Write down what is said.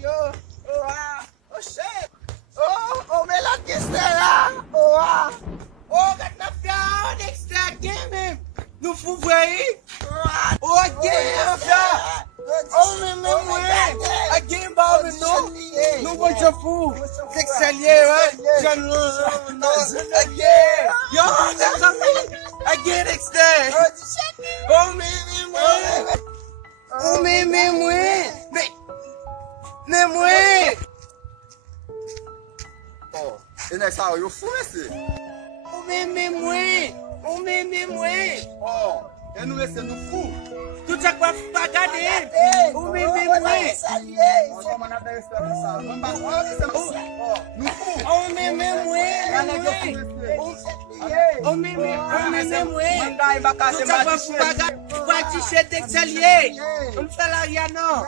yo, oxê, melhor que será, Gatafia, next game, no fuvo aí, game, fia, mesmo a game ball, não vou te full, tem que se aliar, já não, again, next day, E nessa eu fui esse. Eu não esse no fu. Tu já vai pagar dele. Vamos mandar daí essa sala. Vamos no fu. Mandar embaixo Tu já vai pagar. Vai te encher, tem que se aliar. Vamos falar, não.